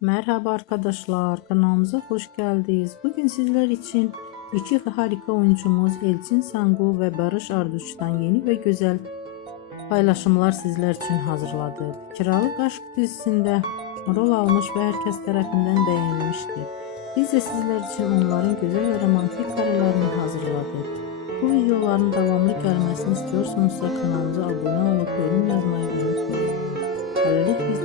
Merhaba arkadaşlar, kanalımıza hoş geldiniz. Bugün sizler için iki harika oyuncumuz Elçin Sangu ve Barış Arduç'tan yeni ve güzel paylaşımlar sizler için hazırladık. Kiralık Aşk dizisinde rol almış ve herkes tarafından beğenilmişti. Biz de sizler için onların güzel ve romantik karelerini hazırladık. Bu videoların devamlı gelmesini istiyorsanız kanalımıza abone olup yorum yazmayı unutmayın. Böylelikle